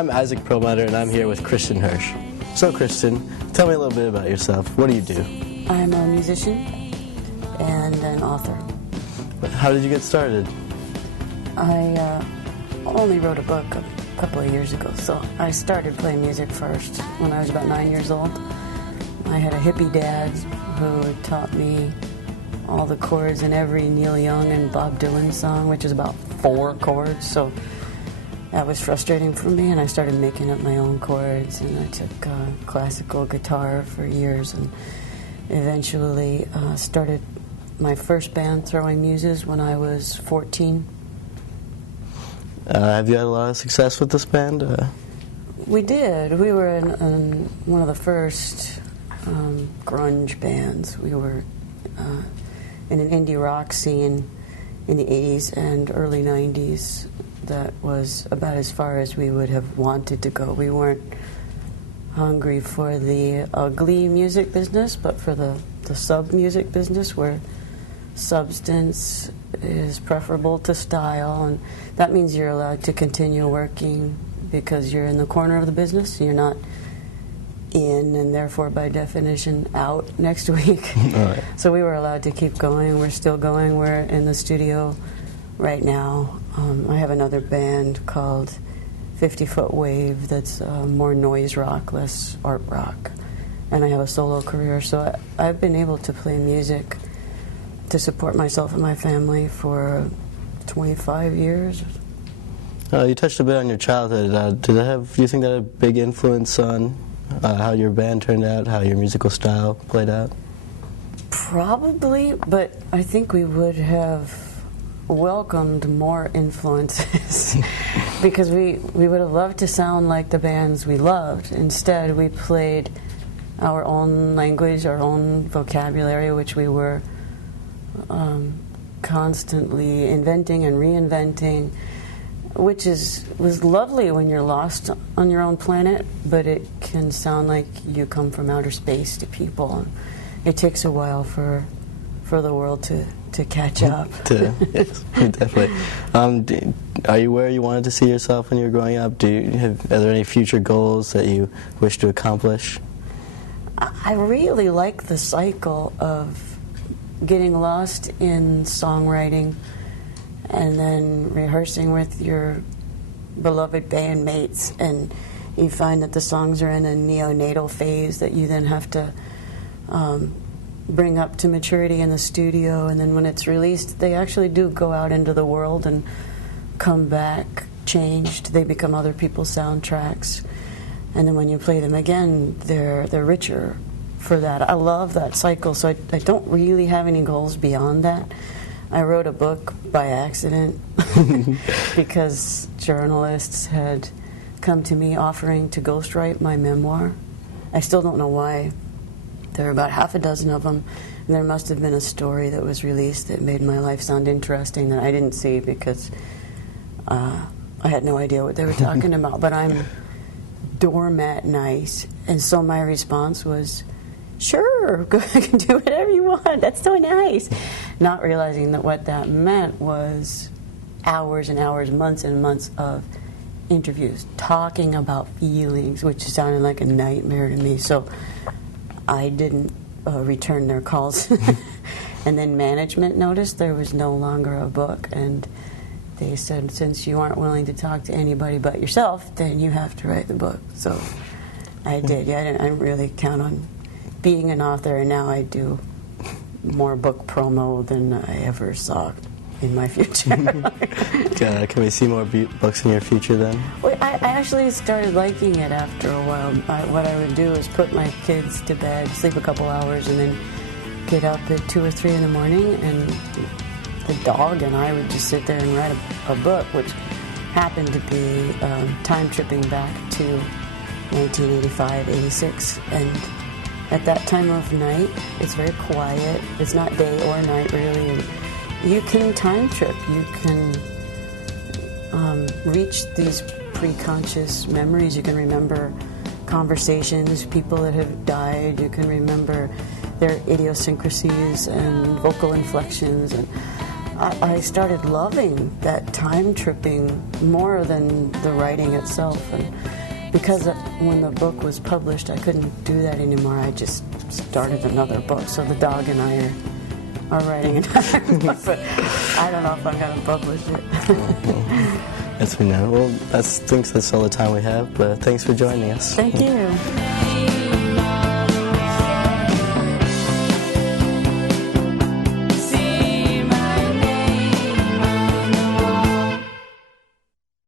I'm Isaac Perlmutter, and I'm here with Kristin Hersh. So, Kristin, tell me a little bit about yourself. What do you do? I'm a musician and an author. How did you get started? I only wrote a book a couple of years ago, so I started playing music first when I was about 9 years old. I had a hippie dad who taught me all the chords in every Neil Young and Bob Dylan song, which is about 4 chords, so that was frustrating for me, and I started making up my own chords, and I took classical guitar for years, and eventually started my first band, Throwing Muses, when I was 14. Have you had a lot of success with this band? We did. We were in one of the first grunge bands. We were in an indie rock scene in the 80s and early 90s. That was about as far as we would have wanted to go. We weren't hungry for the ugly music business, but for the sub-music business where substance is preferable to style, and that means you're allowed to continue working because you're in the corner of the business. You're not in, and therefore by definition out next week. Right. So we were allowed to keep going. We're still going. We're in the studio right now. I have another band called 50 Foot Wave that's more noise rock, less art rock. And I have a solo career, so I've been able to play music to support myself and my family for 25 years. You touched a bit on your childhood. Do you think that had a big influence on how your band turned out, how your musical style played out? Probably, but I think we would have welcomed more influences because we would have loved to sound like the bands we loved. Instead, we played our own language, our own vocabulary, which we were constantly inventing and reinventing, which was lovely when you're lost on your own planet, but it can sound like you come from outer space to people. It takes a while for the world to catch up. Yes, definitely. Are you where you wanted to see yourself when you were growing up? Are there any future goals that you wish to accomplish? I really like the cycle of getting lost in songwriting and then rehearsing with your beloved bandmates, and you find that the songs are in a neonatal phase that you then have to bring up to maturity in the studio, and then when it's released, they actually do go out into the world and come back changed. They become other people's soundtracks, and then when you play them again, they're richer for that. I love that cycle, so I don't really have any goals beyond that. I wrote a book by accident because journalists had come to me offering to ghostwrite my memoir. I still don't know why. There were about half a dozen of them, and there must have been a story that was released that made my life sound interesting that I didn't see because I had no idea what they were talking about. But I'm doormat nice, and so my response was, sure, go ahead and do whatever you want. That's so nice. Not realizing that what that meant was hours and hours, months and months of interviews, talking about feelings, which sounded like a nightmare to me. So I didn't return their calls. And then management noticed there was no longer a book, and they said, since you aren't willing to talk to anybody but yourself, then you have to write the book. So I did. Yeah, I didn't really count on being an author, and now I do more book promo than I ever saw in my future. Can we see more books in your future then? Well, I actually started liking it after a while. What I would do is put my kids to bed, sleep a couple hours, and then get up at 2 or 3 in the morning, and the dog and I would just sit there and write a book, which happened to be time tripping back to 1985, 86, and at that time of night, it's very quiet. It's not day or night, really. And you can time trip. You can reach these pre-conscious memories. You can remember conversations, people that have died. You can remember their idiosyncrasies and vocal inflections. And I started loving that time tripping more than the writing itself. And because when the book was published, I couldn't do that anymore. I just started another book. So the dog and I are writing another book, but I don't know if I'm going to publish it. Yes, we know. Well, I think that's all the time we have, but thanks for joining us. Thank you.